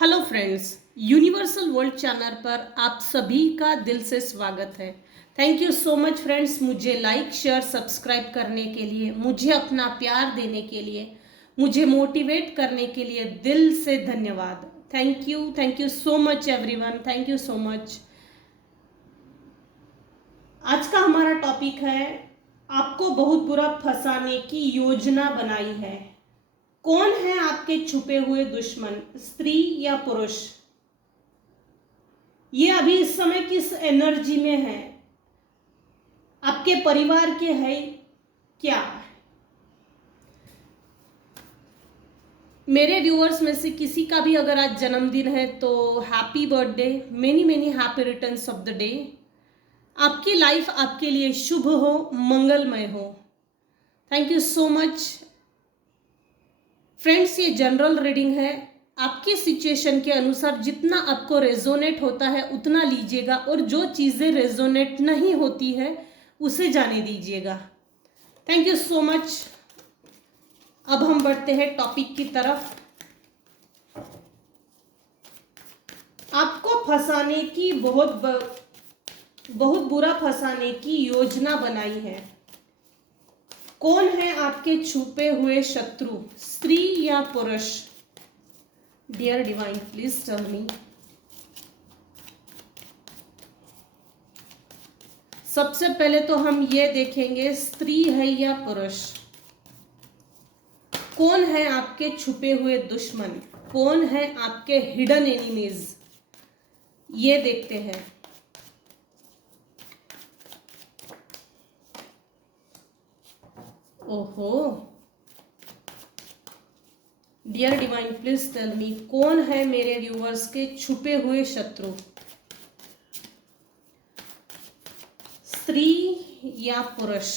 Hello friends, universal world channel पर आप सभी का दिल से स्वागत है। Thank you so much friends, मुझे लाइक शेयर सब्सक्राइब करने के लिए, मुझे अपना प्यार देने के लिए, मुझे मोटिवेट करने के लिए दिल से धन्यवाद। Thank you so much everyone, thank you so much. आज का हमारा टॉपिक है, आपको बहुत बुरा फंसाने की योजना बनाई है। कौन है आपके छुपे हुए दुश्मन, स्त्री या पुरुष? ये अभी इस समय किस एनर्जी में है? आपके परिवार के है क्या? मेरे व्यूअर्स में से किसी का भी अगर आज जन्मदिन है तो happy birthday, many many happy returns of the day. आपकी लाइफ आपके लिए शुभ हो, मंगलमय हो। Thank you so much friends. ये जनरल रीडिंग है, आपकी सिचुएशन के अनुसार जितना आपको रेजोनेट होता है उतना लीजिएगा, और जो चीज़ें रेजोनेट नहीं होती है उसे जाने दीजिएगा। Thank you so much. अब हम बढ़ते हैं टॉपिक की तरफ। आपको फंसाने की बहुत बुरा फंसाने की योजना बनाई है। कौन है आपके छुपे हुए शत्रु, स्त्री या पुरुष? Dear divine, please tell me. सबसे पहले तो हम ये देखेंगे स्त्री है या पुरुष। कौन है आपके छुपे हुए दुश्मन, कौन है आपके हिडन एनिमीज, ये देखते हैं। ओहो, dear divine please tell me, कौन है मेरे व्यूअर्स के छुपे हुए शत्रु, स्त्री या पुरुष?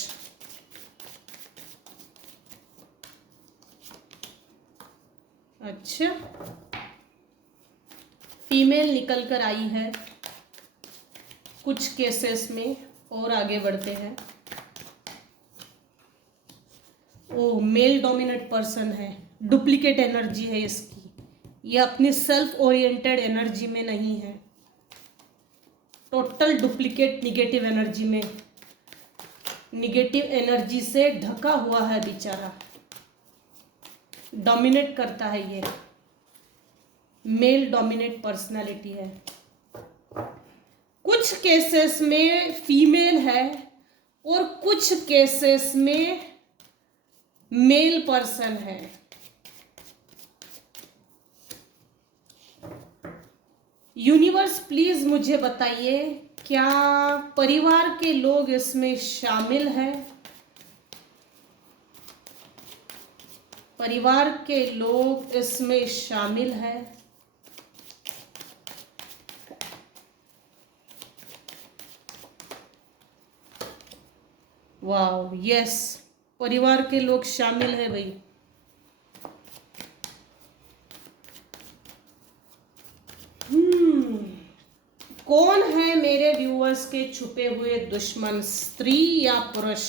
अच्छा, फीमेल निकल कर आई है कुछ केसेस में, और आगे बढ़ते हैं। ओ, मेल डोमिनेट पर्सन है, डुप्लीकेट एनर्जी है इसकी, ये अपनी सेल्फ ओरिएंटेड एनर्जी में नहीं है, टोटल डुप्लीकेट निगेटिव एनर्जी में, निगेटिव एनर्जी से ढका हुआ है बेचारा, डोमिनेट करता है, ये मेल डोमिनेट पर्सनालिटी है। कुछ केसेस में फीमेल है और कुछ केसेस में मेल पर्सन है। यूनिवर्स प्लीज मुझे बताइए, क्या परिवार के लोग इसमें शामिल हैं? परिवार के लोग इसमें शामिल हैं? वाओ, यस, परिवार के लोग शामिल है भाई। कौन है मेरे व्यूअर्स के छुपे हुए दुश्मन, स्त्री या पुरुष,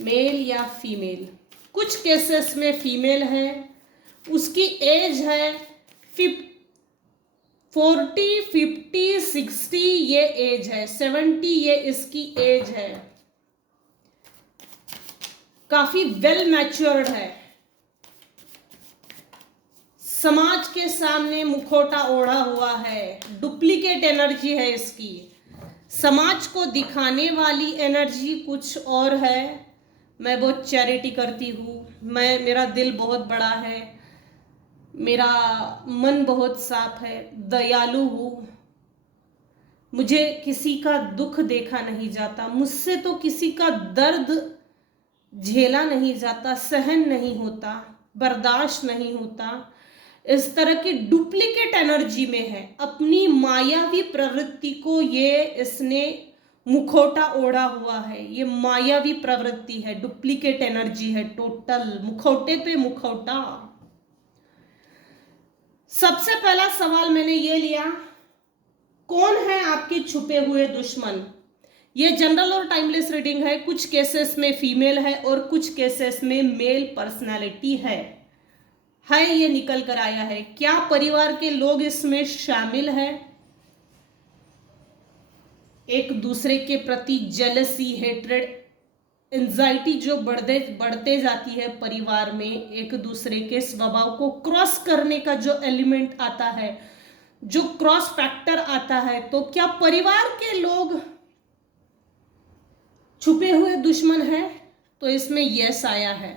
मेल या फीमेल? कुछ केसेस में फीमेल है, उसकी एज है 40, 50, 60 ये एज है, 70 ये इसकी एज है, काफी वेल मैच्योर्ड है, समाज के सामने मुखौटा ओढ़ा हुआ है, डुप्लीकेट एनर्जी है इसकी, समाज को दिखाने वाली एनर्जी कुछ और है। मैं बहुत चैरिटी करती हूँ, मेरा दिल बहुत बड़ा है, मेरा मन बहुत साफ है, दयालु हूँ, मुझे किसी का दुख देखा नहीं जाता, मुझसे तो किसी का दर्द झेला नहीं जाता, सहन नहीं होता, बर्दाश्त नहीं होता। इस तरह की डुप्लीकेट एनर्जी में है, अपनी मायावी प्रवृत्ति को ये इसने मुखौटा ओढ़ा हुआ है, ये मायावी प्रवृत्ति है, डुप्लीकेट एनर्जी है, टोटल मुखौटे पे मुखौटा। सबसे पहला सवाल मैंने ये लिया, कौन है आपके छुपे हुए दुश्मन? ये जनरल और टाइमलेस रीडिंग है, कुछ केसेस में फीमेल है और कुछ केसेस में मेल पर्सनालिटी है। है ये निकल कर आया है। क्या परिवार के लोग इसमें शामिल हैं? एक दूसरे के प्रति जेलसी, हेट्रेड, एंजाइटी जो बढ़ते जाती है परिवार में, एक दूसरे के स्वभाव को क्रॉस करने का जो एलिमेंट आता है, जो क्रॉस फैक्टर आता है, तो क्या परिवार के लोग छुपे हुए दुश्मन हैं? तो इसमें यस आया है।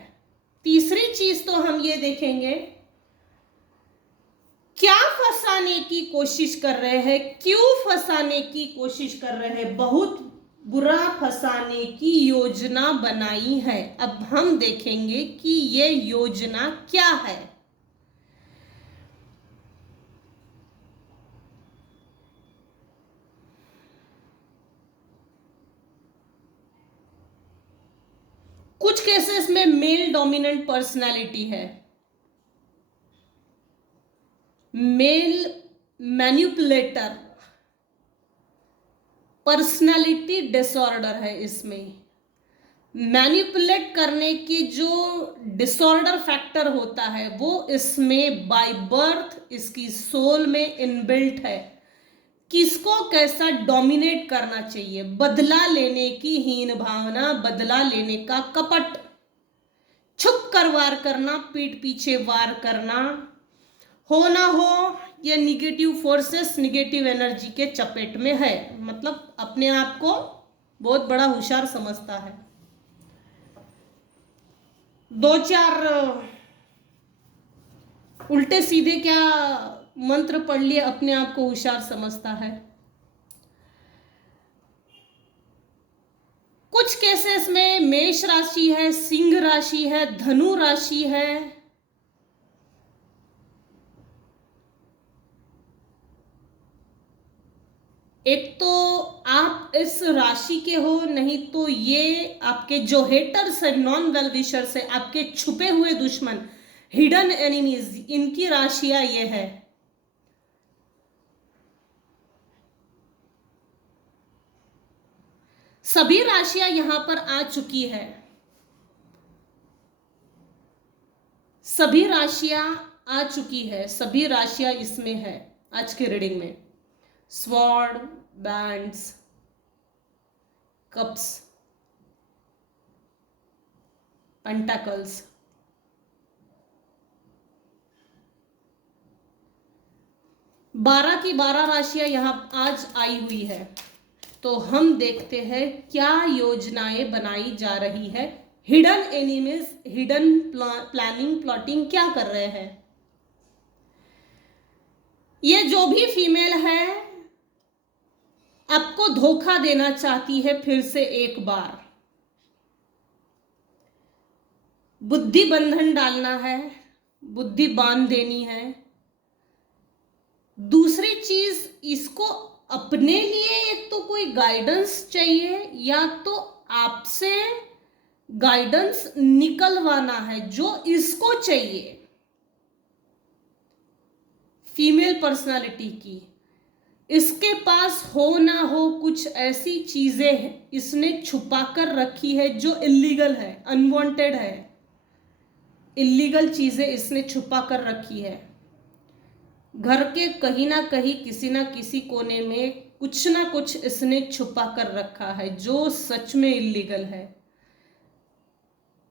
तीसरी चीज तो हम ये देखेंगे, क्या फंसाने की कोशिश कर रहे हैं, क्यों फंसाने की कोशिश कर रहे हैं, बहुत बुरा फंसाने की योजना बनाई है। अब हम देखेंगे कि ये योजना क्या है। कुछ केसेस में मेल डोमिनेंट पर्सनालिटी है, मेल मैनिपुलेटर पर्सनालिटी डिसऑर्डर है। इसमें मैनिपुलेट करने की जो डिसऑर्डर फैक्टर होता है वो इसमें बाय बर्थ इसकी सोल में इनबिल्ट है। किसको कैसा डोमिनेट करना चाहिए, बदला लेने की हीन भावना, बदला लेने का कपट, छुप कर वार करना, पीठ पीछे वार करना, हो ना हो ये निगेटिव फोर्सेस, निगेटिव एनर्जी के चपेट में है। मतलब अपने आप को बहुत बड़ा होशियार समझता है। दो चार उल्टे सीधे क्या मंत्र पढ़ लिए, अपने आप को होशियार समझता है। कुछ केसेस में मेष राशि है, सिंह राशि है, धनु राशि है, एक तो आप इस राशि के हो, नहीं तो ये आपके जो हेटर्स है, नॉन वेल विशर्स है, आपके छुपे हुए दुश्मन, हिडन एनिमीज, इनकी राशियां ये है। सभी राशियां यहां पर आ चुकी है, सभी राशियां आ चुकी है, सभी राशियां इसमें है आज के रीडिंग में। स्वॉर्ड, बैंड्स, कप्स, पेंटाकल्स, बारह की 12 राशियां यहां आज आई हुई है। तो हम देखते हैं क्या योजनाएं बनाई जा रही है। Hidden enemies, hidden planning, plotting क्या कर रहे हैं। ये जो भी फीमेल है आपको धोखा देना चाहती है, फिर से एक बार बुद्धि बंधन डालना है, बुद्धि बांध देनी है। दूसरी चीज, इसको अपने लिए एक तो कोई गाइडेंस चाहिए, या तो आपसे गाइडेंस निकलवाना है जो इसको चाहिए। फीमेल पर्सनालिटी की इसके पास हो ना हो कुछ ऐसी चीजें इसने छुपा कर रखी है जो इलीगल है, अनवांटेड है, इलीगल चीजें इसने छुपा कर रखी है। घर के कहीं ना कहीं, किसी ना किसी कोने में कुछ ना कुछ इसने छुपा कर रखा है जो सच में इलीगल है,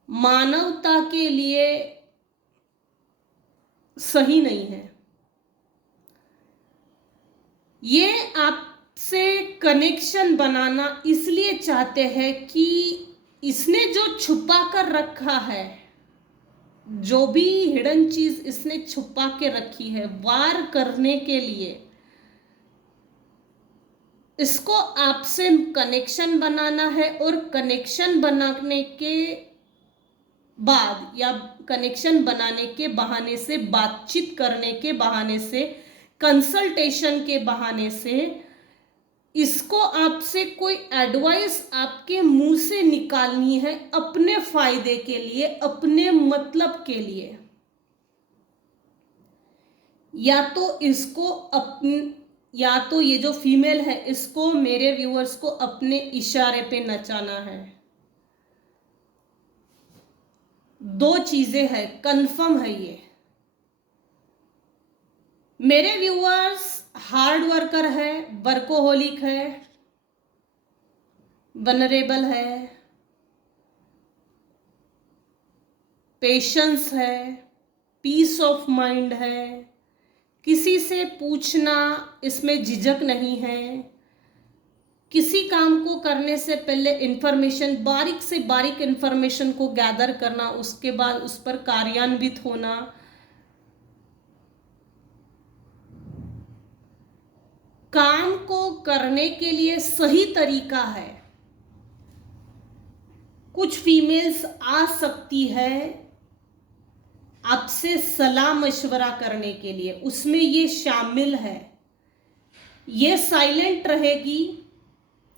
मानवता के लिए सही नहीं है। ये आपसे कनेक्शन बनाना इसलिए चाहते हैं कि इसने जो छुपा कर रखा है, जो भी हिडन चीज इसने छुपा के रखी है, वार करने के लिए इसको आपसे कनेक्शन बनाना है। और कनेक्शन बनाने के बाद, या कनेक्शन बनाने के बहाने से, बातचीत करने के बहाने से, कंसल्टेशन के बहाने से इसको आपसे कोई एडवाइस आपके मुंह से निकालनी है अपने फायदे के लिए, अपने मतलब के लिए। या तो इसको या तो ये जो फीमेल है इसको, मेरे व्यूअर्स को अपने इशारे पे नचाना है। दो चीजें हैं, कंफर्म है ये। मेरे व्यूअर्स हार्ड वर्कर है, वर्कोहोलिक है, वनरेबल है, पेशेंस है, पीस ऑफ माइंड है, किसी से पूछना इसमें झिझक नहीं है, किसी काम को करने से पहले इंफॉर्मेशन, बारीक से बारीक इंफॉर्मेशन को गैदर करना, उसके बाद उस पर कार्यान्वित होना, काम को करने के लिए सही तरीका है। कुछ फीमेल्स आ सकती है आपसे सलाह मशवरा करने के लिए, उसमें ये शामिल है। ये साइलेंट रहेगी,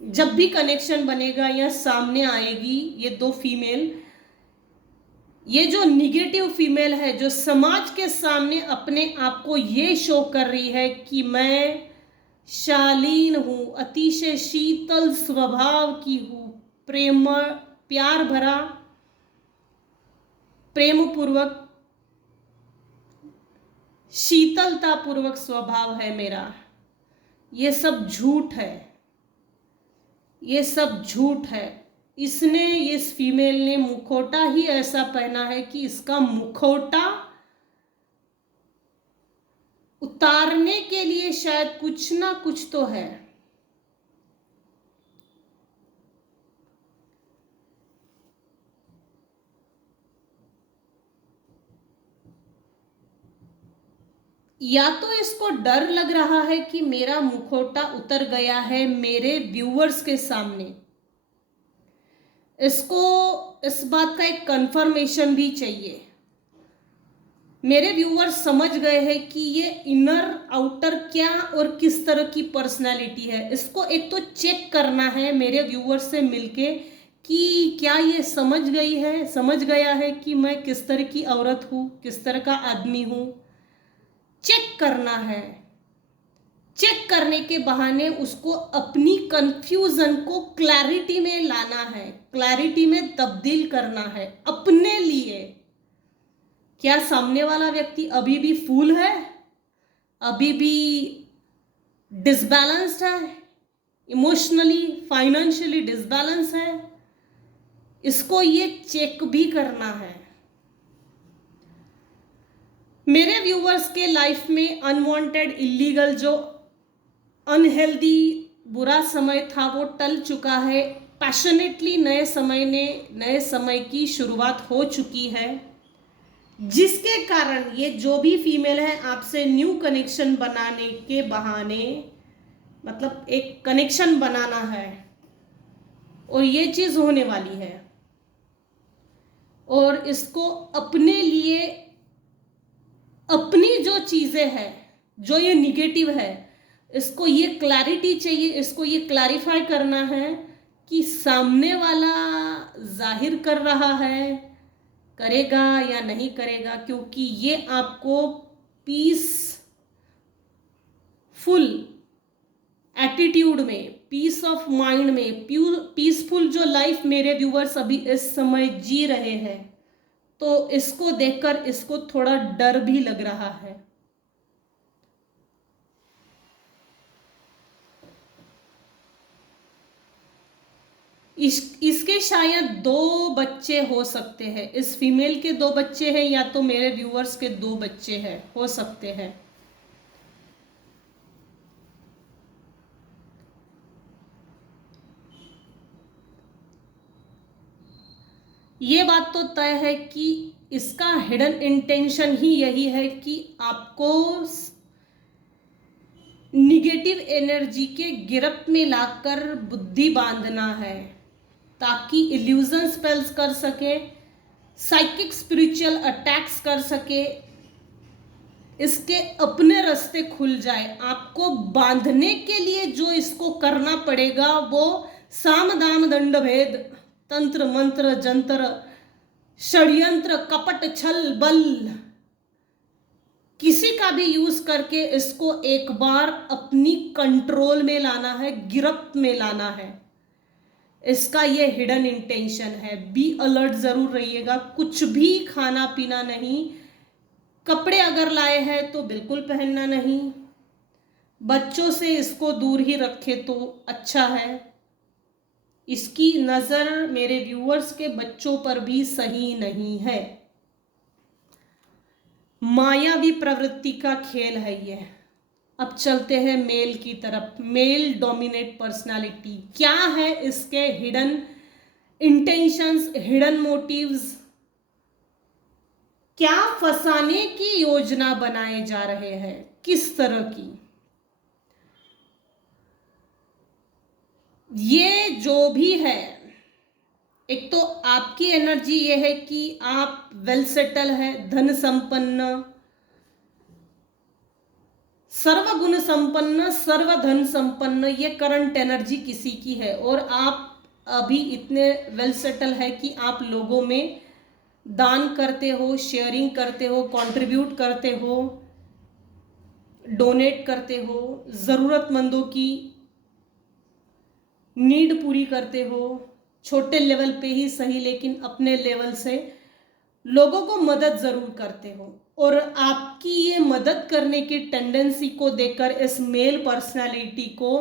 जब भी कनेक्शन बनेगा या सामने आएगी ये दो फीमेल। ये जो निगेटिव फीमेल है, जो समाज के सामने अपने आप को ये शो कर रही है कि मैं शालीन हूं, अतिशय शीतल स्वभाव की हूं, प्यार भरा, प्रेम पूर्वक, शीतलता पूर्वक स्वभाव है मेरा, ये सब झूठ है, ये सब झूठ है। इसने, इस फीमेल ने मुखौटा ही ऐसा पहना है कि इसका मुखौटा उतारने के लिए शायद कुछ ना कुछ तो है। या तो इसको डर लग रहा है कि मेरा मुखौटा उतर गया है मेरे व्यूअर्स के सामने, इसको इस बात का एक कंफर्मेशन भी चाहिए। मेरे व्यूअर्स समझ गए हैं कि ये इनर आउटर क्या और किस तरह की पर्सनालिटी है। इसको एक तो चेक करना है मेरे व्यूअर्स से मिलके कि क्या ये समझ गया है कि मैं किस तरह की औरत हूँ, किस तरह का आदमी हूँ। चेक करना है। चेक करने के बहाने उसको अपनी कंफ्यूजन को क्लैरिटी में लाना है, क्लैरिटी में तब्दील करना है अपने लिए। क्या सामने वाला व्यक्ति अभी भी फूल है, अभी भी डिसबैलेंस्ड है, इमोशनली फाइनेंशियली डिसबैलेंस है? इसको ये चेक भी करना है। मेरे व्यूवर्स के लाइफ में अनवांटेड, इलीगल, जो अनहेल्दी बुरा समय था वो टल चुका है। पैशनेटली नए समय की शुरुआत हो चुकी है, जिसके कारण ये जो भी फीमेल है आपसे न्यू कनेक्शन बनाने के बहाने, मतलब एक कनेक्शन बनाना है और ये चीज होने वाली है। और इसको अपने लिए, अपनी जो चीजें हैं, जो ये निगेटिव है, इसको ये क्लैरिटी चाहिए, इसको ये क्लैरिफाई करना है कि सामने वाला जाहिर कर रहा है, करेगा या नहीं करेगा, क्योंकि ये आपको पीसफुल एटीट्यूड में, पीस ऑफ माइंड में, पीसफुल जो लाइफ मेरे व्यूवर्स अभी इस समय जी रहे हैं, तो इसको देखकर इसको थोड़ा डर भी लग रहा है। इसके शायद 2 बच्चे हो सकते हैं। इस फीमेल के 2 बच्चे हैं या तो मेरे व्यूअर्स के 2 बच्चे हैं, हो सकते हैं। ये बात तो तय है कि इसका हिडन इंटेंशन ही यही है कि आपको निगेटिव एनर्जी के गिरफ्त में लाकर बुद्धि बांधना है, ताकि इल्यूजन स्पेल्स कर सके, साइकिक स्पिरिचुअल अटैक्स कर सके, इसके अपने रास्ते खुल जाए। आपको बांधने के लिए जो इसको करना पड़ेगा वो साम दाम दंड भेद, तंत्र मंत्र जंत्र, षड्यंत्र, कपट, छल बल, किसी का भी यूज करके इसको एक बार अपनी कंट्रोल में लाना है, गिरफ्त में लाना है। इसका ये हिडन इंटेंशन है। बी अलर्ट जरूर रहिएगा, कुछ भी खाना पीना नहीं, कपड़े अगर लाए हैं तो बिल्कुल पहनना नहीं, बच्चों से इसको दूर ही रखे तो अच्छा है। इसकी नज़र मेरे व्यूअर्स के बच्चों पर भी सही नहीं है। मायावी प्रवृत्ति का खेल है ये। अब चलते हैं मेल की तरफ। मेल डोमिनेट पर्सनालिटी, क्या है इसके हिडन इंटेंशंस, हिडन मोटिव्स, क्या फंसाने की योजना बनाए जा रहे हैं, किस तरह की। ये जो भी है, एक तो आपकी एनर्जी ये है कि आप वेल सेटल है, धन संपन्न, सर्वगुण संपन्न, सर्वधन संपन्न, ये करंट एनर्जी किसी की है। और आप अभी इतने वेल सेटल है कि आप लोगों में दान करते हो, शेयरिंग करते हो, कंट्रीब्यूट करते हो, डोनेट करते हो, ज़रूरतमंदों की नीड पूरी करते हो, छोटे लेवल पे ही सही लेकिन अपने लेवल से लोगों को मदद ज़रूर करते हो। और आपकी ये मदद करने की टेंडेंसी को देखकर इस मेल पर्सनालिटी को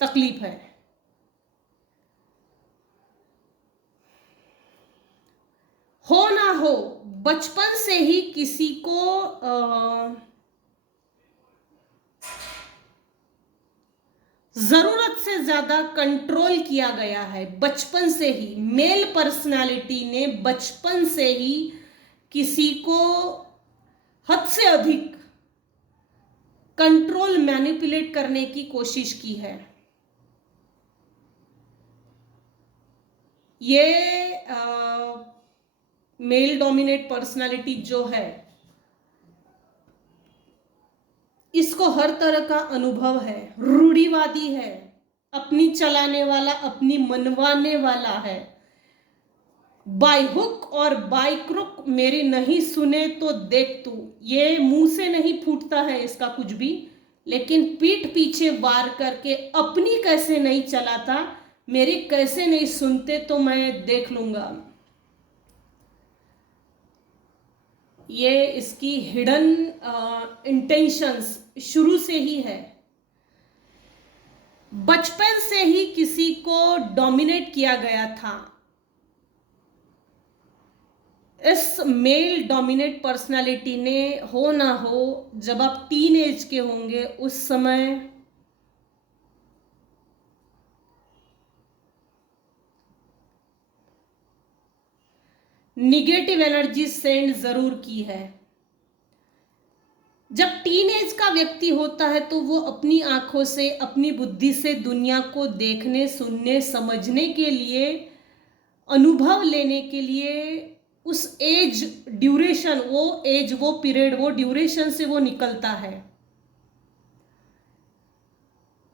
तकलीफ है। हो ना हो, बचपन से ही किसी को जरूरत से ज्यादा कंट्रोल किया गया है। बचपन से ही मेल पर्सनालिटी ने बचपन से ही किसी को हद से अधिक कंट्रोल, मैनिपुलेट करने की कोशिश की है। ये मेल डोमिनेट पर्सनालिटी जो है, इसको हर तरह का अनुभव है, रूढ़िवादी है, अपनी चलाने वाला, अपनी मनवाने वाला है। बाय हुक और बाय क्रुक, मेरी नहीं सुने तो देख तू, ये मुंह से नहीं फूटता है इसका कुछ भी, लेकिन पीठ पीछे वार करके अपनी कैसे नहीं चलाता, मेरी कैसे नहीं सुनते तो मैं देख लूंगा। ये इसकी हिडन इंटेंशंस शुरू से ही है। बचपन से ही किसी को डोमिनेट किया गया था। इस मेल डोमिनेट पर्सनालिटी ने, हो ना हो, जब आप टीन एज के होंगे उस समय निगेटिव एनर्जी सेंड जरूर की है। जब टीन एज का व्यक्ति होता है तो वो अपनी आंखों से, अपनी बुद्धि से दुनिया को देखने, सुनने, समझने के लिए, अनुभव लेने के लिए, उस एज ड्यूरेशन, वो एज, वो पीरियड, वो ड्यूरेशन से वो निकलता है।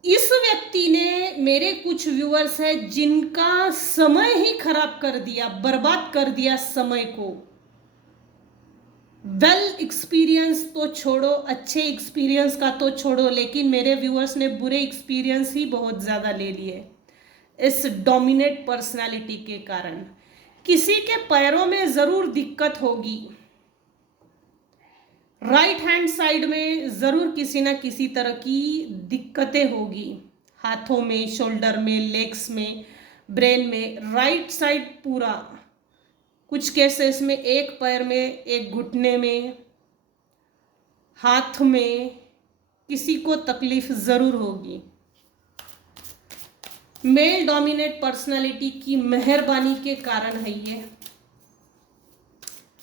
इस व्यक्ति ने, मेरे कुछ व्यूअर्स हैं जिनका समय ही खराब कर दिया, बर्बाद कर दिया समय को। वेल एक्सपीरियंस तो छोड़ो, अच्छे एक्सपीरियंस का तो छोड़ो, लेकिन मेरे व्यूअर्स ने बुरे एक्सपीरियंस ही बहुत ज़्यादा ले लिए इस डोमिनेट पर्सनालिटी के कारण। किसी के पैरों में ज़रूर दिक्कत होगी, राइट हैंड साइड में ज़रूर किसी ना किसी तरह की दिक्कतें होगी, हाथों में, शोल्डर में, लेग्स में, ब्रेन में, राइट साइड पूरा। कुछ केसेस में एक पैर में, एक घुटने में, हाथ में किसी को तकलीफ ज़रूर होगी। मेल डोमिनेट पर्सनालिटी की मेहरबानी के कारण है ये।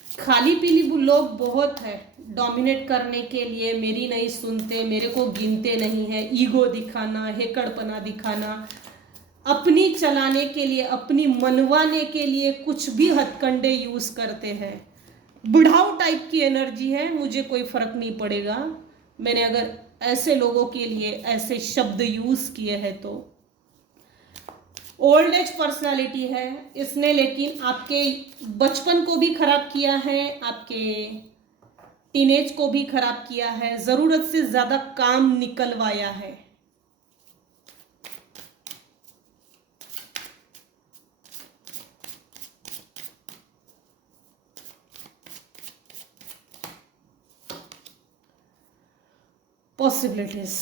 खाली पीली लोग बहुत है डोमिनेट करने के लिए, मेरी नहीं सुनते, मेरे को गिनते नहीं है, ईगो दिखाना, हेकड़पना दिखाना, अपनी चलाने के लिए, अपनी मनवाने के लिए कुछ भी हथकंडे यूज करते हैं। बुढ़ाऊ टाइप की एनर्जी है, मुझे कोई फर्क नहीं पड़ेगा मैंने अगर ऐसे लोगों के लिए ऐसे शब्द यूज किए हैं तो। ओल्ड एज पर्सनालिटी है इसने, लेकिन आपके बचपन को भी खराब किया है, आपके टीनेज को भी खराब किया है, जरूरत से ज्यादा काम निकलवाया है। पॉसिबिलिटीज।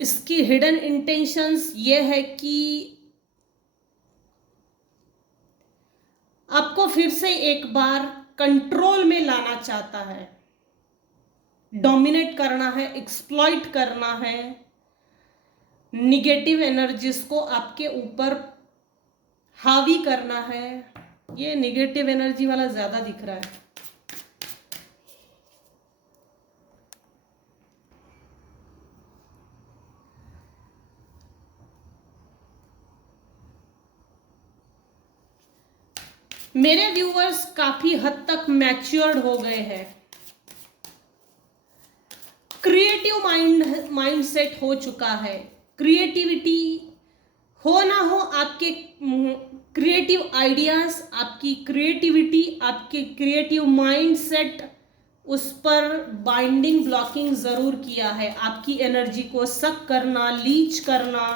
इसकी हिडन इंटेंशंस ये है कि आपको फिर से एक बार कंट्रोल में लाना चाहता है, डोमिनेट करना है, एक्सप्लॉइट करना है, निगेटिव एनर्जीज को आपके ऊपर हावी करना है। ये निगेटिव एनर्जी वाला ज्यादा दिख रहा है। मेरे व्यूअर्स काफी हद तक मैच्योर्ड हो गए हैं, क्रिएटिव माइंडसेट हो चुका है। क्रिएटिविटी हो ना हो, आपके क्रिएटिव आइडियाज, आपकी क्रिएटिविटी, आपके क्रिएटिव माइंडसेट, उस पर बाइंडिंग ब्लॉकिंग जरूर किया है। आपकी एनर्जी को सक करना, लीच करना,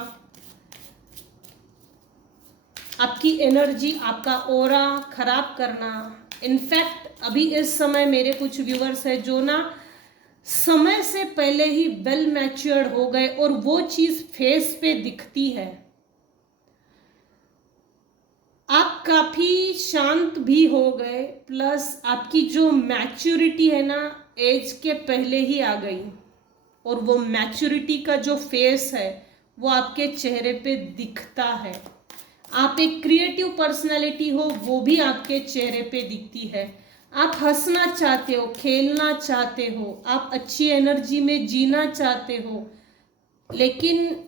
आपकी एनर्जी, आपका ऑरा खराब करना। इनफैक्ट अभी इस समय मेरे कुछ व्यूअर्स है जो ना समय से पहले ही वेल मैच्योर्ड हो गए और वो चीज फेस पे दिखती है। आप काफी शांत भी हो गए, प्लस आपकी जो मैच्योरिटी है ना, एज के पहले ही आ गई, और वो मैच्योरिटी का जो फेस है वो आपके चेहरे पे दिखता है। आप एक क्रिएटिव पर्सनालिटी हो, वो भी आपके चेहरे पे दिखती है। आप हंसना चाहते हो, खेलना चाहते हो, आप अच्छी एनर्जी में जीना चाहते हो, लेकिन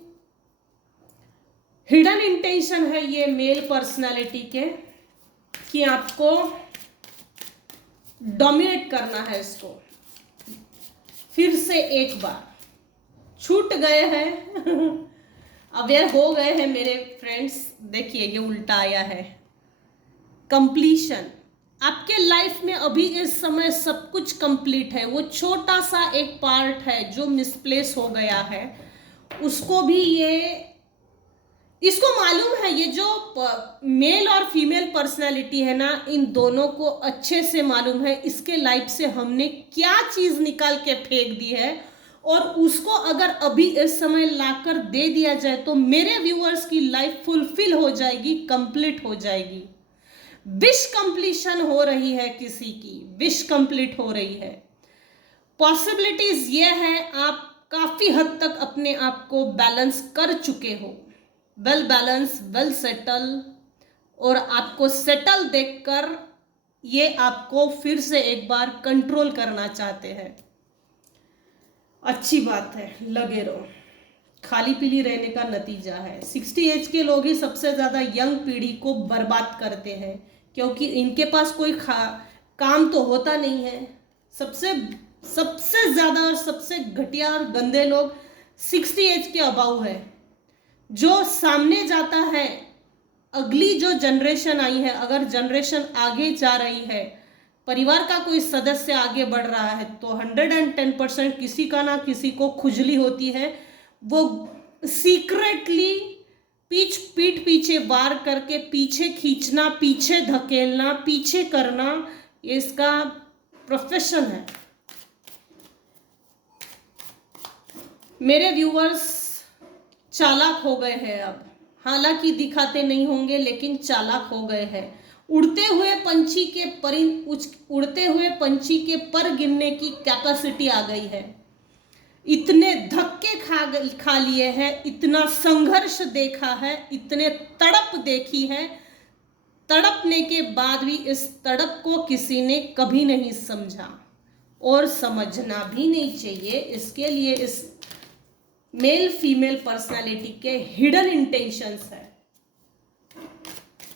हिडन इंटेंशन है ये मेल पर्सनालिटी के कि आपको डोमिनेट करना है इसको। फिर से एक बार छूट गए हैं अवेयर हो गए हैं मेरे फ्रेंड्स। देखिए ये उल्टा आया है, कंप्लीशन। आपके लाइफ में अभी इस समय सब कुछ कंप्लीट है, वो छोटा सा एक पार्ट है जो मिसप्लेस हो गया है, उसको भी इसको मालूम है। ये जो मेल और फीमेल पर्सनालिटी है ना, इन दोनों को अच्छे से मालूम है इसके लाइफ से हमने क्या चीज निकाल के फेंक दी है, और उसको अगर अभी इस समय लाकर दे दिया जाए तो मेरे व्यूअर्स की लाइफ फुलफिल हो जाएगी, कंप्लीट हो जाएगी। विश कंप्लीशन हो रही है, किसी की विश कंप्लीट हो रही है। पॉसिबिलिटीज ये है आप काफी हद तक अपने आप को बैलेंस कर चुके हो, वेल बैलेंस, वेल सेटल, और आपको सेटल देखकर ये आपको फिर से एक बार कंट्रोल करना चाहते हैं। अच्छी बात है, लगे रहो। खाली पीली रहने का नतीजा है। 60 एज के लोग ही सबसे ज्यादा यंग पीढ़ी को बर्बाद करते हैं, क्योंकि इनके पास कोई काम तो होता नहीं है। सबसे ज्यादा और सबसे घटिया और गंदे लोग 60 एज के अबाउ है। जो सामने जाता है, अगली जो जनरेशन आई है, अगर जनरेशन आगे जा रही है, परिवार का कोई सदस्य आगे बढ़ रहा है, तो 110% किसी का ना किसी को खुजली होती है। वो सीक्रेटली पीठ पीछे वार करके पीछे खींचना, पीछे धकेलना, पीछे करना, ये इसका प्रोफेशन है। मेरे व्यूअर्स चालाक हो गए हैं अब, हालांकि दिखाते नहीं होंगे लेकिन चालाक हो गए हैं। उड़ते हुए पंछी के पर गिनने की कैपेसिटी आ गई है। इतने धक्के खा लिए हैं, इतना संघर्ष देखा है, इतने तड़प देखी है, तड़पने के बाद भी इस तड़प को किसी ने कभी नहीं समझा, और समझना भी नहीं चाहिए। इसके लिए इस मेल फीमेल पर्सनालिटी के हिडन इंटेंशंस है,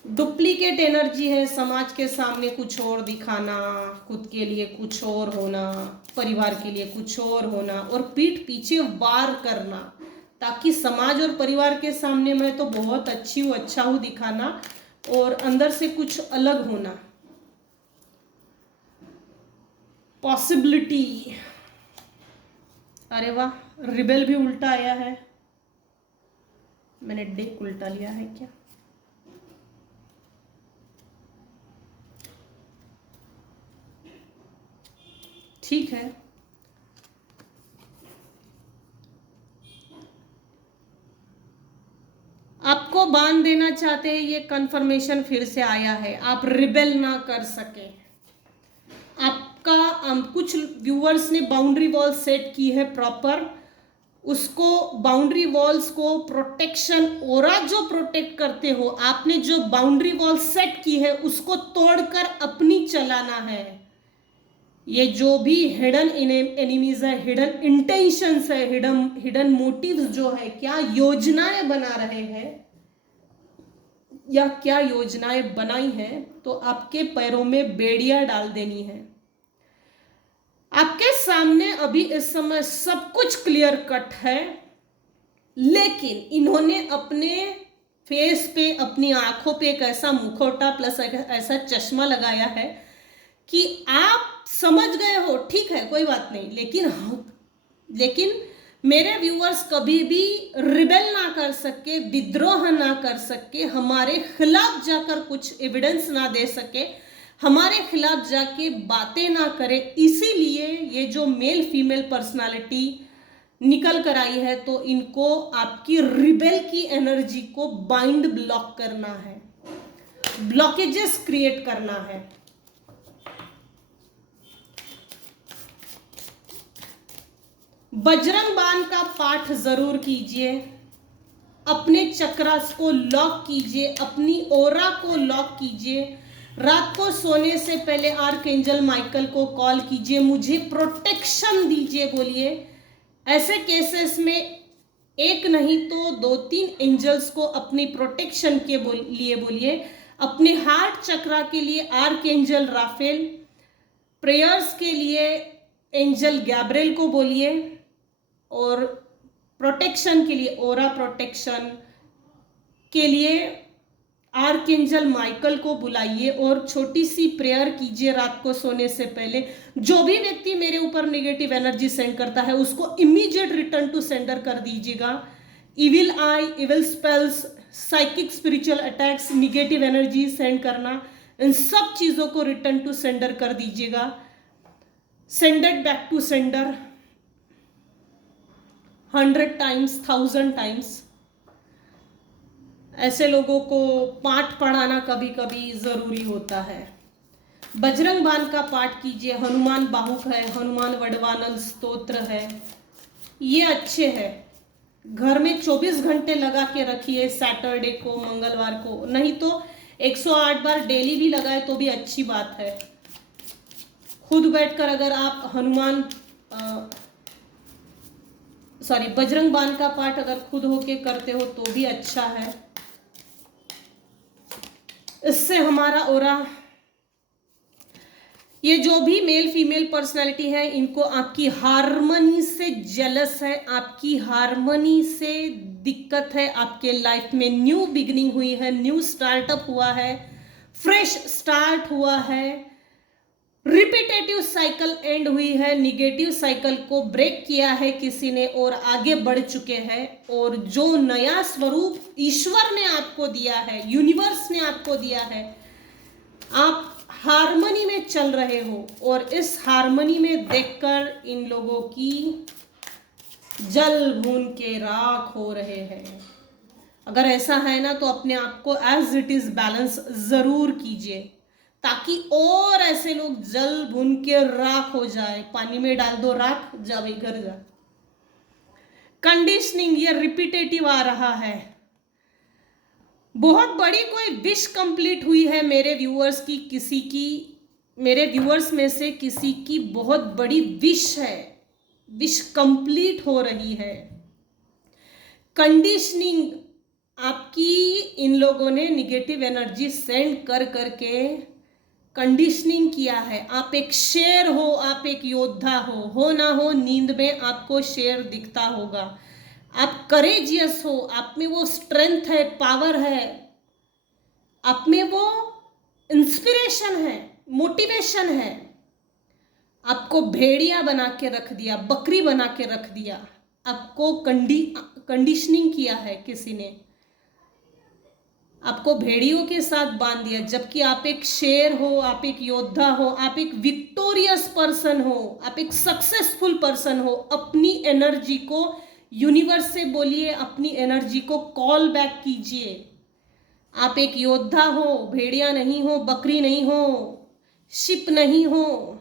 डुप्लीकेट एनर्जी है। समाज के सामने कुछ और दिखाना, खुद के लिए कुछ और होना, परिवार के लिए कुछ और होना, और पीठ पीछे वार करना, ताकि समाज और परिवार के सामने मैं तो बहुत अच्छी हूँ, अच्छा हूँ दिखाना, और अंदर से कुछ अलग होना। पॉसिबिलिटी, अरे वाह, रिबेल भी उल्टा आया है। मैंने डेक उल्टा लिया है क्या? ठीक है। आपको बांध देना चाहते हैं, ये कंफर्मेशन फिर से आया है, आप रिबेल ना कर सके। आपका कुछ व्यूअर्स ने बाउंड्री वॉल सेट की है प्रॉपर, उसको बाउंड्री वॉल्स को प्रोटेक्शन ओरा जो प्रोटेक्ट करते हो, आपने जो बाउंड्री वॉल सेट की है उसको तोड़कर अपनी चलाना है। ये जो भी हिडन एनिमीज है, हिडन इंटेंशंस है, हिडन मोटिव्स जो है, क्या योजनाएं बना रहे हैं या क्या योजनाएं बनाई हैं, तो आपके पैरों में बेड़ियां डाल देनी है। आपके सामने अभी इस समय सब कुछ क्लियर कट है, लेकिन इन्होंने अपने फेस पे, अपनी आंखों पे एक ऐसा मुखौटा प्लस ऐसा चश्मा लगाया है कि आप समझ गए हो, ठीक है कोई बात नहीं, लेकिन मेरे व्यूअर्स कभी भी रिबेल ना कर सके, विद्रोह ना कर सके, हमारे खिलाफ जाकर कुछ एविडेंस ना दे सके, हमारे खिलाफ जाके बातें ना करे। इसीलिए ये जो मेल फीमेल पर्सनालिटी निकल कर आई है, तो इनको आपकी रिबेल की एनर्जी को बाइंड ब्लॉक करना है, ब्लॉकेजेस क्रिएट करना है। बजरंग बाण का पाठ जरूर कीजिए, अपने चक्रास को लॉक कीजिए, अपनी ओरा को लॉक कीजिए। रात को सोने से पहले आर्कएंजल माइकल को कॉल कीजिए, मुझे प्रोटेक्शन दीजिए बोलिए। ऐसे केसेस में एक नहीं तो 2-3 एंजल्स को अपनी प्रोटेक्शन के लिए बोलिए। अपने हार्ट चक्रा के लिए आर्कएंजल राफेल, प्रेयर्स के लिए एंजल गैब्रिएल को बोलिए, और प्रोटेक्शन के लिए, ओरा प्रोटेक्शन के लिए आर्कएंजल माइकल को बुलाइए और छोटी सी प्रेयर कीजिए रात को सोने से पहले। जो भी व्यक्ति मेरे ऊपर नेगेटिव एनर्जी सेंड करता है उसको इमीडिएट रिटर्न टू सेंडर कर दीजिएगा। Evil eye, evil spells, psychic spiritual attacks, negative energy send करना, इन सब चीजों को रिटर्न टू सेंडर कर दीजिएगा। Send it back to sender 100 times, 1000 times. ऐसे लोगों को पाठ पढ़ाना कभी कभी जरूरी होता है। बजरंग बाण का पाठ कीजिए, हनुमान बाहुक है, हनुमान वडवानल स्तोत्र है, ये अच्छे हैं। घर में 24 घंटे लगा के रखिए, सैटरडे को, मंगलवार को, नहीं तो 108 बार डेली भी लगाए तो भी अच्छी बात है। खुद बैठकर अगर आप बजरंग बाण का पाठ अगर खुद होके करते हो तो भी अच्छा है। इससे हमारा ओरा, ये जो भी मेल फीमेल पर्सनालिटी है, इनको आपकी हार्मनी से जेलस है, आपकी हार्मनी से दिक्कत है, आपके लाइफ में न्यू बिगिनिंग हुई है, न्यू स्टार्टअप हुआ है, फ्रेश स्टार्ट हुआ है, रिपीटेटिव साइकिल एंड हुई है, निगेटिव साइकिल को ब्रेक किया है किसी ने और आगे बढ़ चुके हैं, और जो नया स्वरूप ईश्वर ने आपको दिया है, यूनिवर्स ने आपको दिया है, आप हार्मनी में चल रहे हो, और इस हार्मनी में देखकर इन लोगों की जल भून के राख हो रहे हैं। अगर ऐसा है ना तो अपने आप को एज इट इज बैलेंस जरूर कीजिए, ताकि और ऐसे लोग जल भुन के राख हो जाए। पानी में डाल दो राख, जा भाई घर जा। कंडीशनिंग, ये रिपीटेटिव आ रहा है। बहुत बड़ी कोई विश कंप्लीट हुई है मेरे व्यूअर्स की, किसी की, मेरे व्यूअर्स में से किसी की बहुत बड़ी विश है, विश कंप्लीट हो रही है। कंडीशनिंग आपकी इन लोगों ने निगेटिव एनर्जी सेंड कर करके कंडीशनिंग किया है। आप एक शेर हो, आप एक योद्धा हो ना हो, नींद में आपको शेर दिखता होगा। आप करेजियस हो, आप में वो स्ट्रेंथ है, पावर है, आप में वो इंस्पिरेशन है, मोटिवेशन है। आपको भेड़िया बना के रख दिया, बकरी बना के रख दिया, आपको कंडीशनिंग किया है किसी ने। आपको भेड़ियों के साथ बांध दिया, जबकि आप एक शेर हो, आप एक योद्धा हो, आप एक विक्टोरियस पर्सन हो, आप एक सक्सेसफुल पर्सन हो। अपनी एनर्जी को यूनिवर्स से बोलिए, अपनी एनर्जी को कॉल बैक कीजिए। आप एक योद्धा हो, भेड़िया नहीं हो, बकरी नहीं हो, शिप नहीं हो,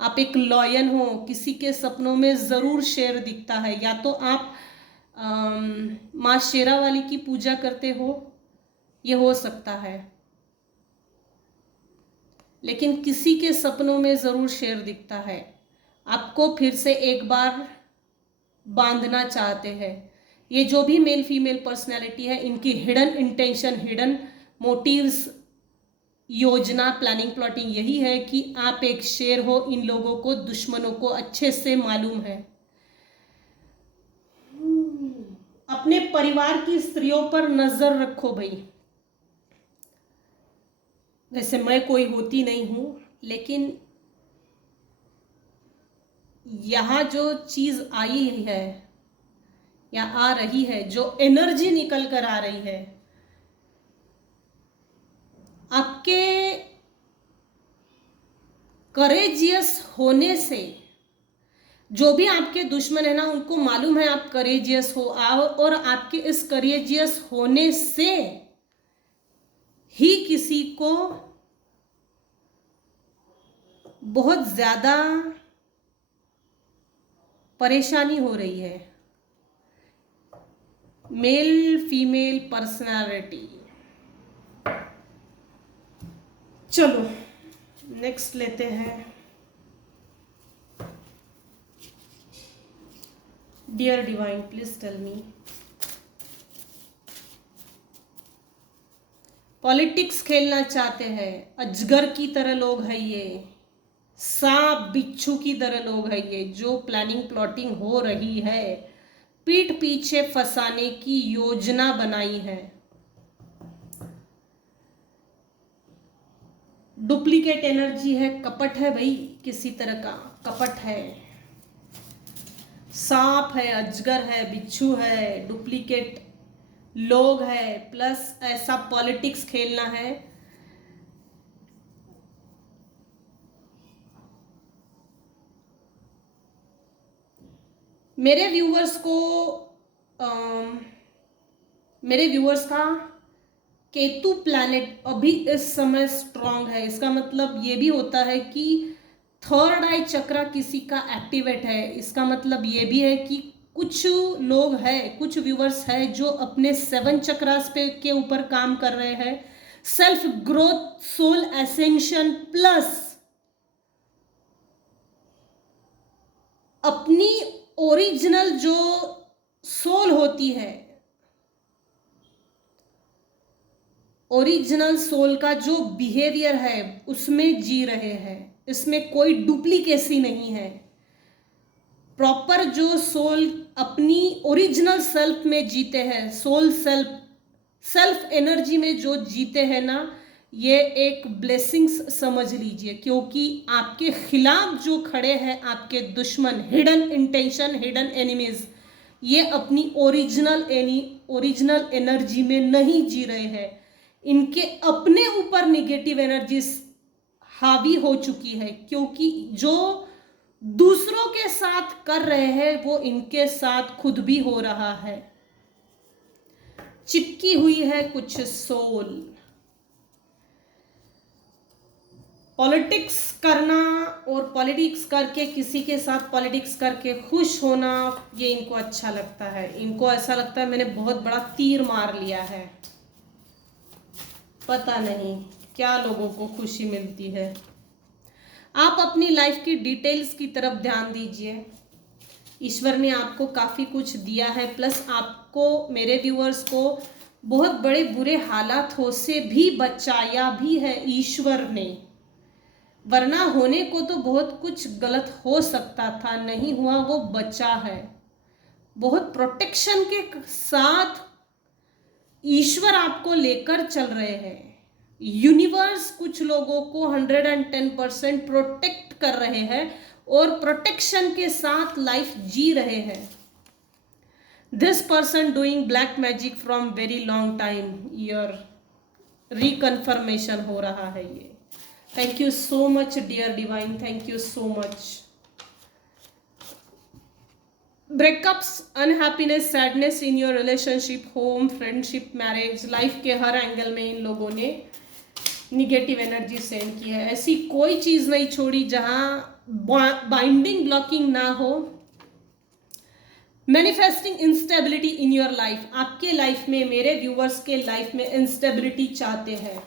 आप एक लॉयन हो। किसी के सपनों में जरूर शेर दिखता है, या तो आप माँ शेरा वाली की पूजा करते हो, ये हो सकता है, लेकिन किसी के सपनों में जरूर शेर दिखता है। आपको फिर से एक बार बांधना चाहते हैं। ये जो भी मेल फीमेल पर्सनैलिटी है, इनकी हिडन इंटेंशन, हिडन मोटिव्स, योजना, प्लानिंग, प्लॉटिंग यही है कि आप एक शेर हो। इन लोगों को, दुश्मनों को अच्छे से मालूम है। अपने परिवार की स्त्रियों पर नजर रखो भाई। वैसे मैं कोई होती नहीं हूं, लेकिन यहाँ जो चीज आई है या आ रही है, जो एनर्जी निकल कर आ रही है, आपके करेजियस होने से, जो भी आपके दुश्मन है ना, उनको मालूम है आप करेजियस हो, और आपके इस करेजियस होने से ही किसी को बहुत ज्यादा परेशानी हो रही है। Male female personality. चलो नेक्स्ट लेते हैं। Dear divine, please tell me, politics खेलना चाहते हैं, अजगर की तरह लोग हैं ये, सांप बिच्छू की तरह लोग हैं ये, जो प्लानिंग प्लॉटिंग हो रही है, पीठ पीछे फंसाने की योजना बनाई है। डुप्लीकेट एनर्जी है, कपट है भाई, किसी तरह का कपट है। सांप है, अजगर है, बिच्छू है, डुप्लीकेट लोग है, प्लस ऐसा पॉलिटिक्स खेलना है। मेरे व्यूअर्स का केतु प्लैनेट अभी इस समय स्ट्रांग है। इसका मतलब ये भी होता है कि थर्ड आई चक्रा किसी का एक्टिवेट है। इसका मतलब ये भी है कि कुछ लोग हैं, कुछ व्यूअर्स हैं जो अपने 7 चक्रास पे के ऊपर काम कर रहे हैं। Self growth, soul ascension, plus अपनी ओरिजिनल जो सोल होती है, ओरिजिनल सोल का जो बिहेवियर है उसमें जी रहे हैं। इसमें कोई डुप्लीकेसी नहीं है। प्रॉपर जो सोल अपनी ओरिजिनल सेल्फ में जीते हैं, सोल सेल्फ एनर्जी में जो जीते हैं ना, ये एक ब्लेसिंग्स समझ लीजिए। क्योंकि आपके खिलाफ जो खड़े हैं आपके दुश्मन, हिडन इंटेंशन, हिडन एनिमीज, ये अपनी ओरिजिनल एनर्जी में नहीं जी रहे हैं। इनके अपने ऊपर निगेटिव एनर्जीज हावी हो चुकी है, क्योंकि जो दूसरों के साथ कर रहे हैं वो इनके साथ खुद भी हो रहा है। चिपकी हुई है कुछ सोल। पॉलिटिक्स करना और पॉलिटिक्स करके, किसी के साथ पॉलिटिक्स करके खुश होना, ये इनको अच्छा लगता है। इनको ऐसा लगता है मैंने बहुत बड़ा तीर मार लिया है। पता नहीं क्या लोगों को खुशी मिलती है। आप अपनी लाइफ की डिटेल्स की तरफ ध्यान दीजिए। ईश्वर ने आपको काफ़ी कुछ दिया है, प्लस आपको, मेरे व्यूअर्स को, बहुत बड़े बुरे हालातों से भी बचाया भी है ईश्वर ने। वरना होने को तो बहुत कुछ गलत हो सकता था, नहीं हुआ, वो बचा है। बहुत प्रोटेक्शन के साथ ईश्वर आपको लेकर चल रहे हैं। यूनिवर्स कुछ लोगों को 110% प्रोटेक्ट कर रहे हैं और प्रोटेक्शन के साथ लाइफ जी रहे हैं। This person doing black magic from very long time, your reconfirmation हो रहा है ये। Thank you so much dear divine, thank you so much. Breakups, unhappiness, sadness in your relationship, home, friendship, marriage, life के हर angle में इन लोगों ने negative energy send की है। ऐसी कोई चीज नहीं छोड़ी जहां बाइंडिंग ब्लॉकिंग ना हो। Manifesting instability in your life, आपके लाइफ में, मेरे व्यूअर्स के लाइफ में इंस्टेबिलिटी चाहते हैं,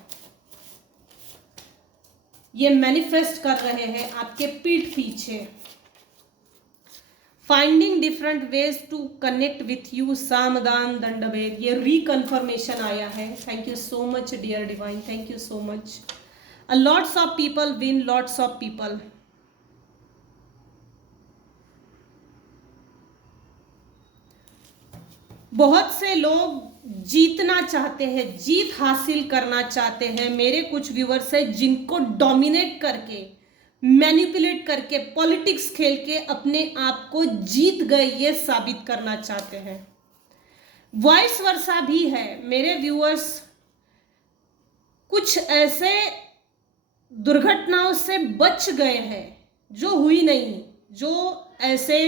ये मैनिफेस्ट कर रहे हैं आपके पीठ पीछे। Finding different ways to connect with you, सामदान दंडभेद, ये रिकन्फर्मेशन आया है। Thank you so much dear divine, thank you so much. A lots of people when lots of people, बहुत से लोग जीतना चाहते हैं, जीत हासिल करना चाहते हैं। मेरे कुछ व्यूअर्स हैं जिनको डोमिनेट करके, मैनिपुलेट करके, पॉलिटिक्स खेल के अपने आप को जीत गए, ये साबित करना चाहते हैं। वाइस वर्सा भी है। मेरे व्यूअर्स कुछ ऐसे दुर्घटनाओं से बच गए हैं जो हुई नहीं, जो ऐसे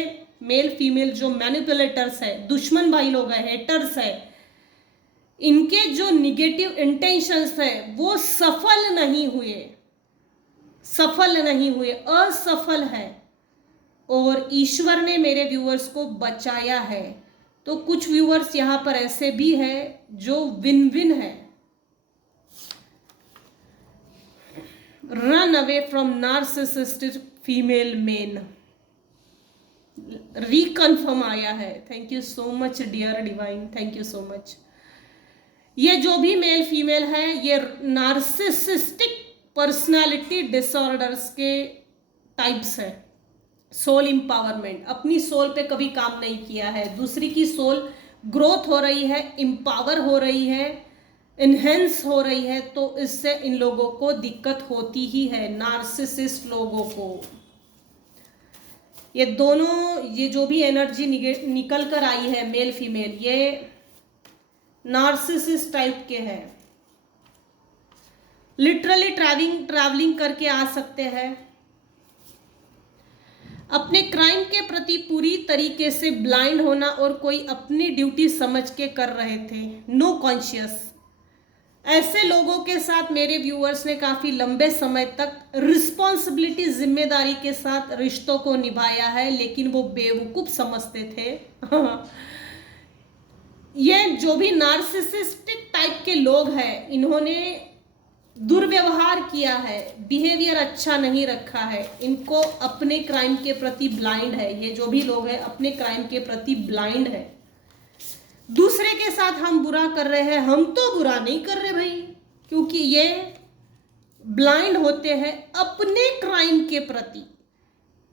मेल फीमेल जो मैनिपुलेटर्स है, दुश्मन भाई लोग हैं, हेटर्स है, इनके जो निगेटिव इंटेंशंस है वो सफल नहीं हुए, असफल है, और ईश्वर ने मेरे व्यूअर्स को बचाया है। तो कुछ व्यूअर्स यहां पर ऐसे भी है जो विन विन है। Run away from narcissistic female men, reconfirm आया है। Thank you so much dear divine, thank you so much. ये जो भी मेल फीमेल है, ये नार्सिसिस्टिक पर्सनालिटी डिसऑर्डर्स के टाइप्स है। सोल इंपावरमेंट, अपनी सोल पे कभी काम नहीं किया है, दूसरी की सोल ग्रोथ हो रही है, इंपावर हो रही है, इनहेंस हो रही है, तो इससे इन लोगों को दिक्कत होती ही है, नार्सिसिस्ट लोगों को। ये दोनों, ये जो भी एनर्जी निकल कर आई है मेल फीमेल, ये नार्सिसिस्ट टाइप के हैं। लिटरली ट्रैवलिंग करके आ सकते हैं। अपने क्राइम के प्रति पूरी तरीके से ब्लाइंड होना, और कोई अपनी ड्यूटी समझ के कर रहे थे, नो कॉन्शियस। ऐसे लोगों के साथ मेरे व्यूअर्स ने काफी लंबे समय तक रिस्पॉन्सिबिलिटी, जिम्मेदारी के साथ रिश्तों को निभाया है, लेकिन वो बेवकूफ समझते थे। ये जो भी नार्सिसिस्टिक टाइप के लोग हैं, इन्होंने दुर्व्यवहार किया है, बिहेवियर अच्छा नहीं रखा है, इनको अपने क्राइम के प्रति ब्लाइंड है। ये जो भी लोग हैं अपने क्राइम के प्रति ब्लाइंड है। दूसरे के साथ हम बुरा कर रहे हैं, हम तो बुरा नहीं कर रहे भाई, क्योंकि ये ब्लाइंड होते हैं अपने क्राइम के प्रति।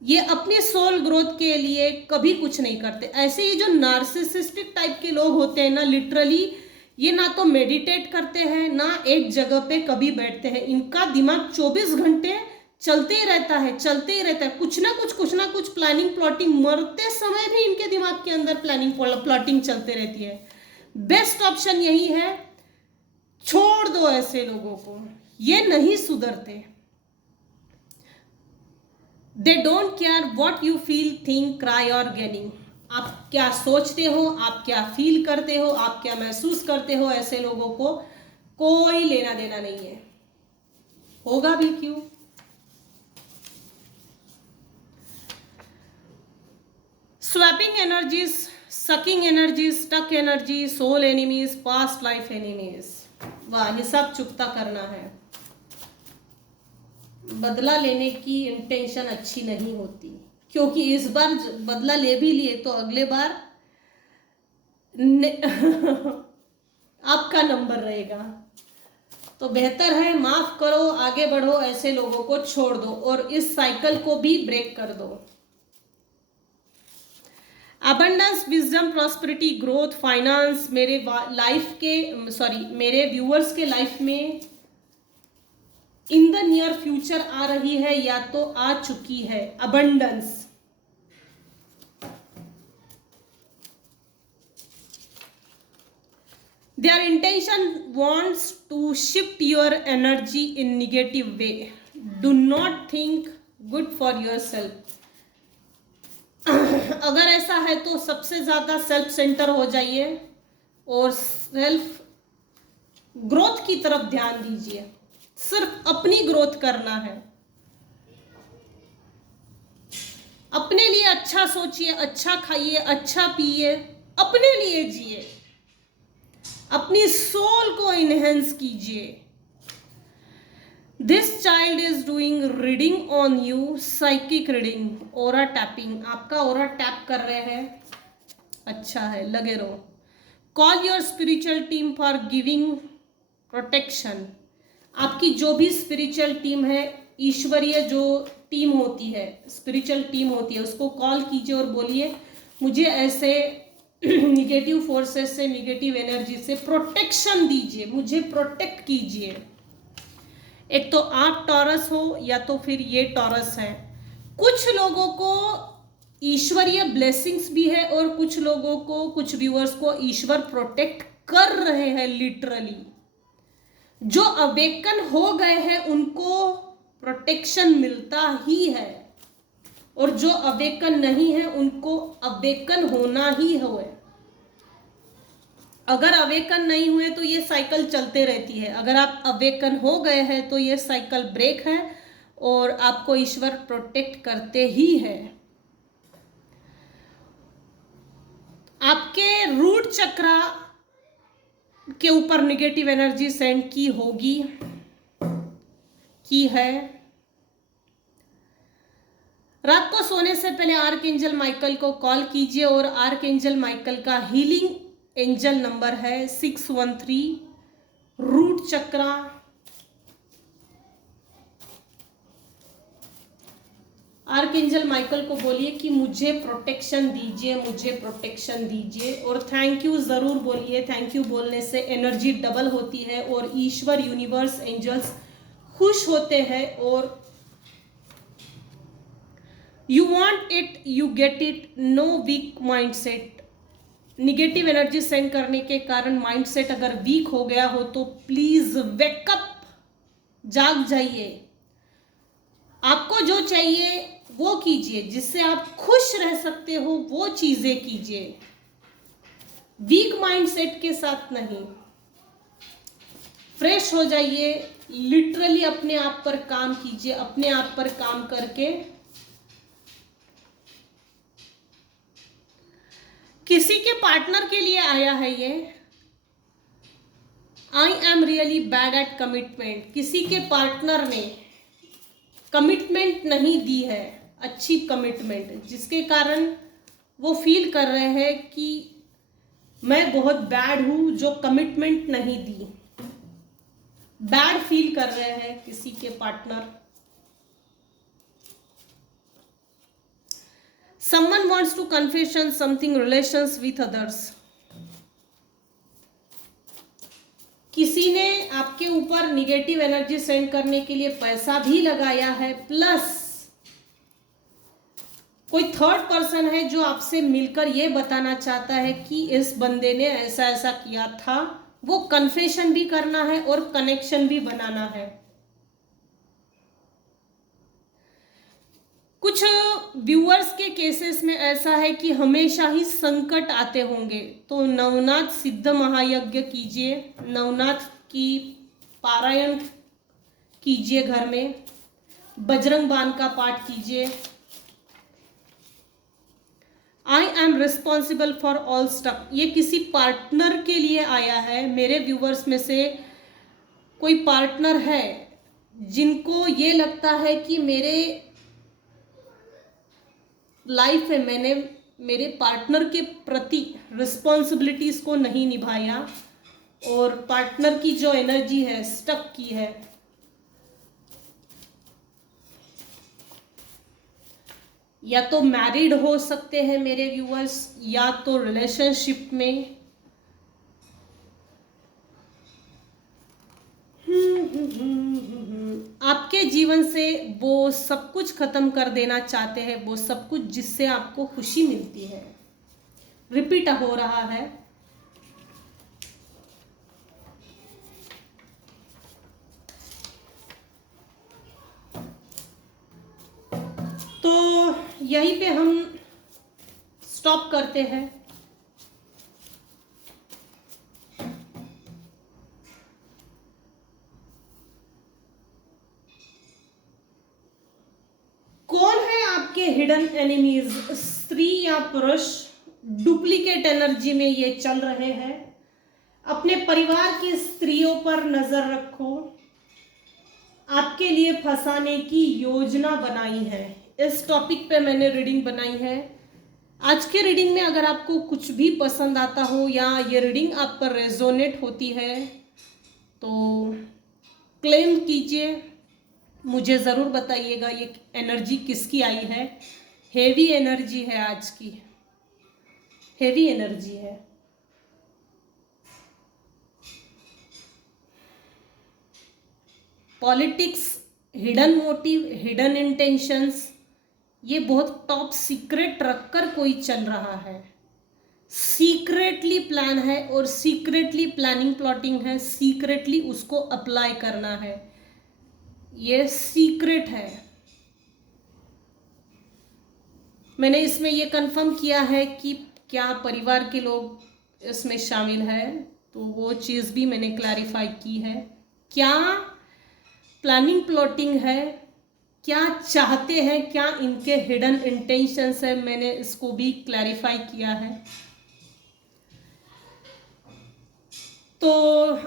ये अपने सोल ग्रोथ के लिए कभी कुछ नहीं करते। ऐसे ही जो नार्सिसिस्टिक टाइप के लोग होते हैं ना, लिटरली ये ना तो मेडिटेट करते हैं, ना एक जगह पे कभी बैठते हैं। इनका दिमाग 24 घंटे चलते ही रहता है, कुछ ना कुछ प्लानिंग प्लॉटिंग, मरते समय भी इनके दिमाग के अंदर प्लानिंग प्लॉटिंग चलते रहती है। बेस्ट ऑप्शन यही है, छोड़ दो ऐसे लोगों को, ये नहीं सुधरते। They don't care what you feel, think, cry और गेनिंग। आप क्या सोचते हो, आप क्या फील करते हो, आप क्या महसूस करते हो, ऐसे लोगों को कोई लेना देना नहीं है, होगा भी क्यों। Swapping energies, sucking energies, stuck energy, soul enemies, past life enemies. वाह, हिसाब चुकता करना है। बदला लेने की इंटेंशन अच्छी नहीं होती, क्योंकि इस बार बदला ले भी लिए तो अगले बार आपका नंबर रहेगा। तो बेहतर है माफ करो, आगे बढ़ो, ऐसे लोगों को छोड़ दो और इस साइकिल को भी ब्रेक कर दो। Abundance, wisdom, prosperity, growth, finance मेरे लाइफ के, मेरे व्यूअर्स के लाइफ में इन द नियर फ्यूचर आ रही है या तो आ चुकी है। Abundance, Their intention wants to shift your energy in negative way. Do not think good for yourself. अगर ऐसा है तो सबसे ज़्यादा सेल्फ सेंटर हो जाइए और सेल्फ ग्रोथ की तरफ ध्यान दीजिए। सिर्फ अपनी ग्रोथ करना है। अपने लिए अच्छा सोचिए, अच्छा खाइए, अच्छा पिए, अपने लिए जिए, अपनी सोल को इनहेंस कीजिए। This child is doing reading on you, psychic reading, aura tapping, आपका ओरा टैप कर रहे हैं। अच्छा है, लगे रहो। Call your spiritual team for giving protection. आपकी जो भी स्पिरिचुअल टीम है, ईश्वरीय जो टीम होती है, स्पिरिचुअल टीम होती है, उसको कॉल कीजिए और बोलिए मुझे ऐसे निगेटिव फोर्सेस से, निगेटिव एनर्जी से प्रोटेक्शन दीजिए, मुझे प्रोटेक्ट कीजिए। एक तो आप टॉरस हो या तो फिर ये टॉरस है। कुछ लोगों को ईश्वरीय ब्लेसिंग्स भी है और कुछ लोगों को, कुछ व्यूअर्स को ईश्वर प्रोटेक्ट कर रहे हैं लिटरली। जो अवेकन हो गए हैं उनको प्रोटेक्शन मिलता ही है, और जो अवेकन नहीं है उनको अवेकन होना ही हो। अगर अवेकन नहीं हुए तो ये साइकिल चलते रहती है, अगर आप अवेकन हो गए हैं तो ये साइकिल ब्रेक है और आपको ईश्वर प्रोटेक्ट करते ही है। आपके रूट चक्रा के ऊपर नेगेटिव एनर्जी सेंड की होगी, की है। रात को सोने से पहले आर्कएंजल माइकल को कॉल कीजिए और आर्कएंजल माइकल का हीलिंग एंजल नंबर है 613। रूट चक्रा, आर्कएंजल माइकल को बोलिए कि मुझे प्रोटेक्शन दीजिए, मुझे प्रोटेक्शन दीजिए, और थैंक यू जरूर बोलिए। थैंक यू बोलने से एनर्जी डबल होती है और ईश्वर, यूनिवर्स, एंजल्स खुश होते हैं, और you want it, you get it. No weak mindset. Negative energy send करने के कारण माइंडसेट अगर वीक हो गया हो तो प्लीज वेकअप, जाग जाइए। आपको जो चाहिए वो कीजिए, जिससे आप खुश रह सकते हो वो चीजें कीजिए, वीक माइंडसेट के साथ नहीं। फ्रेश हो जाइए, लिटरली अपने आप पर काम कीजिए। अपने आप पर काम करके किसी के पार्टनर के लिए आया है ये। I am really bad at commitment. किसी के पार्टनर ने कमिटमेंट नहीं दी है, अच्छी कमिटमेंट, जिसके कारण वो फील कर रहे हैं कि मैं बहुत बैड हूं जो कमिटमेंट नहीं दी। बैड फील कर रहे हैं किसी के partner. Someone wants to confession something relations with others. किसी ने आपके ऊपर निगेटिव एनर्जी सेंड करने के लिए पैसा भी लगाया है, प्लस कोई थर्ड पर्सन है जो आपसे मिलकर ये बताना चाहता है कि इस बंदे ने ऐसा ऐसा किया था। वो कन्फेशन भी करना है और कनेक्शन भी बनाना है। कुछ व्यूअर्स के केसेस में ऐसा है कि हमेशा ही संकट आते होंगे, तो नवनाथ सिद्ध महायज्ञ कीजिए, नवनाथ की पारायण कीजिए, घर में बजरंग बाण का पाठ कीजिए। I am responsible for all stuff. ये किसी पार्टनर के लिए आया है। मेरे व्यूअर्स में से कोई पार्टनर है जिनको ये लगता है कि मेरे लाइफ में मैंने मेरे पार्टनर के प्रति रिस्पॉन्सिबिलिटीज को नहीं निभाया और पार्टनर की जो एनर्जी है स्टक की है। या तो मैरिड हो सकते हैं मेरे व्यूअर्स, या तो रिलेशनशिप में। आपके जीवन से वो सब कुछ खत्म कर देना चाहते हैं, वो सब कुछ जिससे आपको खुशी मिलती है। रिपीट हो रहा है। यहीं पे हम स्टॉप करते हैं। कौन है आपके हिडन एनिमीज, स्त्री या पुरुष? डुप्लीकेट एनर्जी में ये चल रहे हैं। अपने परिवार की स्त्रियों पर नजर रखो, आपके लिए फंसाने की योजना बनाई है। इस टॉपिक पे मैंने रीडिंग बनाई है। आज के रीडिंग में अगर आपको कुछ भी पसंद आता हो या ये रीडिंग आप पर रेजोनेट होती है तो क्लेम कीजिए, मुझे ज़रूर बताइएगा ये एनर्जी किसकी आई है। हेवी एनर्जी है आज की, हेवी एनर्जी है। Politics, hidden motive, hidden intentions, ये बहुत टॉप सीक्रेट रखकर कोई चल रहा है। सीक्रेटली प्लान है और सीक्रेटली प्लानिंग प्लॉटिंग है, सीक्रेटली उसको अप्लाई करना है, ये सीक्रेट है। मैंने इसमें ये कंफर्म किया है कि क्या परिवार के लोग इसमें शामिल है, तो वो चीज़ भी मैंने क्लैरिफाई की है। क्या प्लानिंग प्लॉटिंग है, क्या चाहते हैं, क्या इनके हिडन इंटेंशंस है, मैंने इसको भी क्लैरिफाई किया है। तो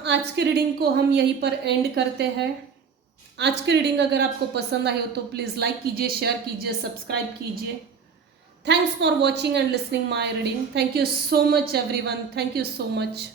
आज की रीडिंग को हम यहीं पर एंड करते हैं। आज की रीडिंग अगर आपको पसंद आई हो तो प्लीज़ लाइक कीजिए, शेयर कीजिए, सब्सक्राइब कीजिए। Thanks for watching and listening my reading. Thank you so much everyone, thank you so much.